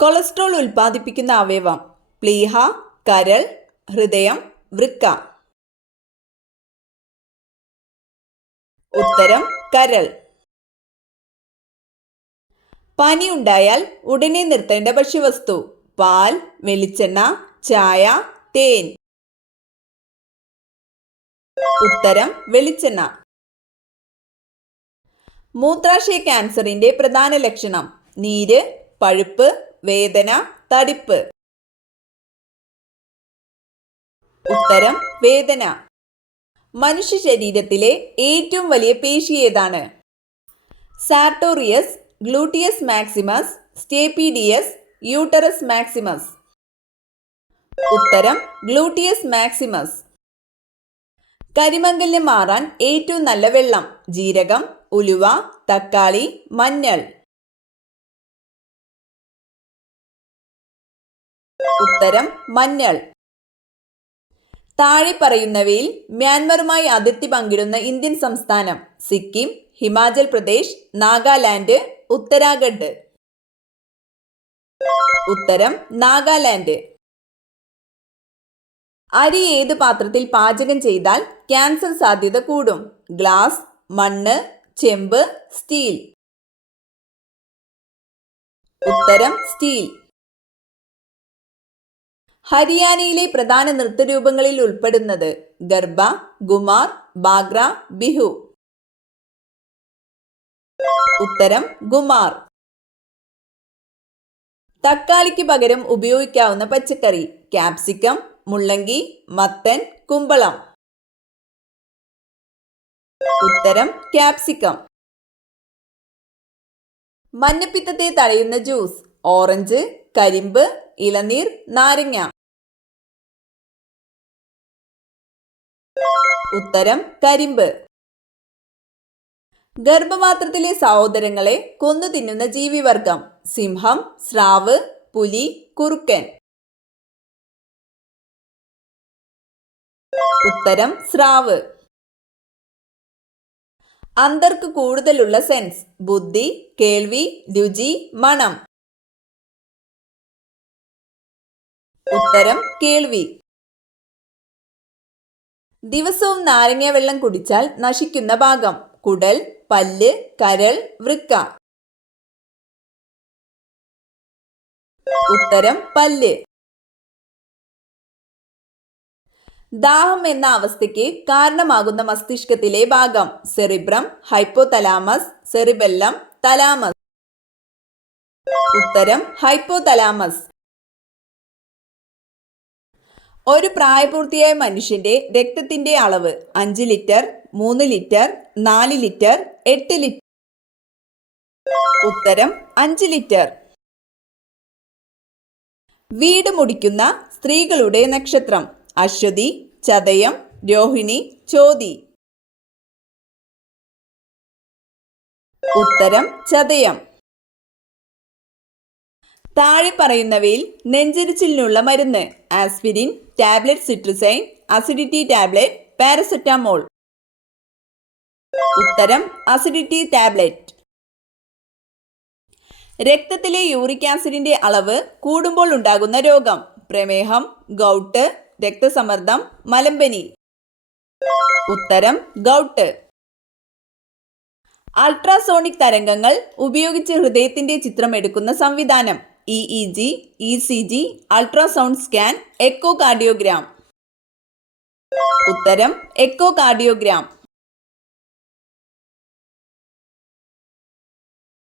Cholesterol ഉൽപ്പാദിപ്പിക്കുന്ന അവയവം: പ്ലീഹ, കരൾ, ഹൃദയം, വൃക്ക. ഉത്തരം കരൾ. പനി ഉണ്ടായാൽ ഉടനെ നിർത്തേണ്ട ഭക്ഷ്യവസ്തു: പാൽ, വെളിച്ചെണ്ണ, ചായ, തേൻ. ഉത്തരം വെളിച്ചെണ്ണ. മൂത്രാശയ ക്യാൻസറിന്റെ പ്രധാന ലക്ഷണം: നീര്, പഴുപ്പ്, വേദന, തടിപ്പ്. ഉത്തരം വേദന. മനുഷ്യ ശരീരത്തിലെ ഏറ്റവും വലിയ പേശി ഏതാണ്? Sartorius, gluteus maximus, stapedius, uterus maximus. ഉത്തരം ഗ്ലൂട്ടിയസ് മാക്സിമസ്. കരിമങ്കലിന് മാറാൻ ഏറ്റവും നല്ല വെള്ളം: ജീരകം, ഉലുവ, തക്കാളി, മഞ്ഞൾ. ഉത്തരം മഞ്ഞൾ. താഴെ പറയുന്നവയിൽ മ്യാൻമറുമായി അതിർത്തി പങ്കിടുന്ന ഇന്ത്യൻ സംസ്ഥാനം: സിക്കിം, ഹിമാചൽ പ്രദേശ്, നാഗാലാൻഡ്, ഉത്തരാഖണ്ഡ്. ഉത്തരം നാഗാലാൻഡ്. അരി ഏത് പാത്രത്തിൽ പാചകം ചെയ്താൽ ക്യാൻസർ സാധ്യത കൂടും? ഗ്ലാസ്, മണ്ണ്, ചെമ്പ്, സ്റ്റീൽ. ഉത്തരം സ്റ്റീൽ. ഹരിയാനയിലെ പ്രധാന നൃത്തരൂപങ്ങളിൽ ഉൾപ്പെടുന്നത്: ഗർബ, ഗുമാർ, ബാഗ്ര, ബിഹു. ഉത്തരം ഗുമാർ. തക്കാളിക്ക് പകരം ഉപയോഗിക്കാവുന്ന പച്ചക്കറി: ക്യാപ്സിക്കം, മുള്ളങ്കി, മത്തൻ, കുമ്പളം. ഉത്തരം ക്യാപ്സിക്കം. മഞ്ഞപ്പിത്തത്തെ തടയുന്ന ജ്യൂസ്: ഓറഞ്ച്, കരിമ്പ്, ഇളനീർ, നാരങ്ങ. ഉത്തരം കരിമ്പ്. ഗർഭപാത്രത്തിലെ സഹോദരങ്ങളെ കൊന്നു തിന്നുന്ന ജീവിവർഗം: സിംഹം, സ്രാവ്, പുലി, കുറുക്കൻ. ഉത്തരം സ്രാവ്. അന്ധർക്ക് കൂടുതലുള്ള സെൻസ്: ബുദ്ധി, കേൾവി, രുചി, മണം. ഉത്തരം കേൾവി. ദിവസവും നാരങ്ങ വെള്ളം കുടിച്ചാൽ നശിക്കുന്ന ഭാഗം: കുടൽ, പല്ല്, കരൾ, വൃക്ക. ഉത്തരം പല്ല്. ദാഹം എന്ന അവസ്ഥയ്ക്ക് കാരണമാകുന്ന മസ്തിഷ്കത്തിലെ ഭാഗം: സെറിബ്രം, ഹൈപ്പോതലാമസ്, സെറിബെല്ലം, തലാമസ്. ഉത്തരം ഹൈപ്പോതലാമസ്. ഒരു പ്രായപൂർത്തിയായ മനുഷ്യന്റെ രക്തത്തിന്റെ അളവ്: 5 ലിറ്റർ, 3 ലിറ്റർ, 4 ലിറ്റർ, 8 ലിറ്റർ. ഉത്തരം 5 ലിറ്റർ. വീട് മുടിക്കുന്ന സ്ത്രീകളുടെ നക്ഷത്രം: അശ്വതി, ചതയം, രോഹിണി, ചോതി. ഉത്തരം ചതയം. താഴെ പറയുന്നവയിൽ നെഞ്ചെരിച്ചിലിനുള്ള മരുന്ന്: aspirin, tablet cetirizine, acidity tablet, paracetamol. ഉത്തരം അസിഡിറ്റി ടാബ്ലറ്റ്. രക്തത്തിലെ യൂറിക് ആസിഡിന്റെ അളവ് കൂടുമ്പോൾ ഉണ്ടാകുന്ന രോഗം: പ്രമേഹം, ഗൗട്ട്, രക്തസമ്മർദ്ദം, മലമ്പനി. ഉത്തരം ഗൗട്ട്. അൾട്രാസോണിക് തരംഗങ്ങൾ ഉപയോഗിച്ച് ഹൃദയത്തിന്റെ ചിത്രം എടുക്കുന്ന സംവിധാനം: EEG, ECG, ultrasound scan, echocardiogram. ഉത്തരം എക്കോകാർഡിയോഗ്രാം.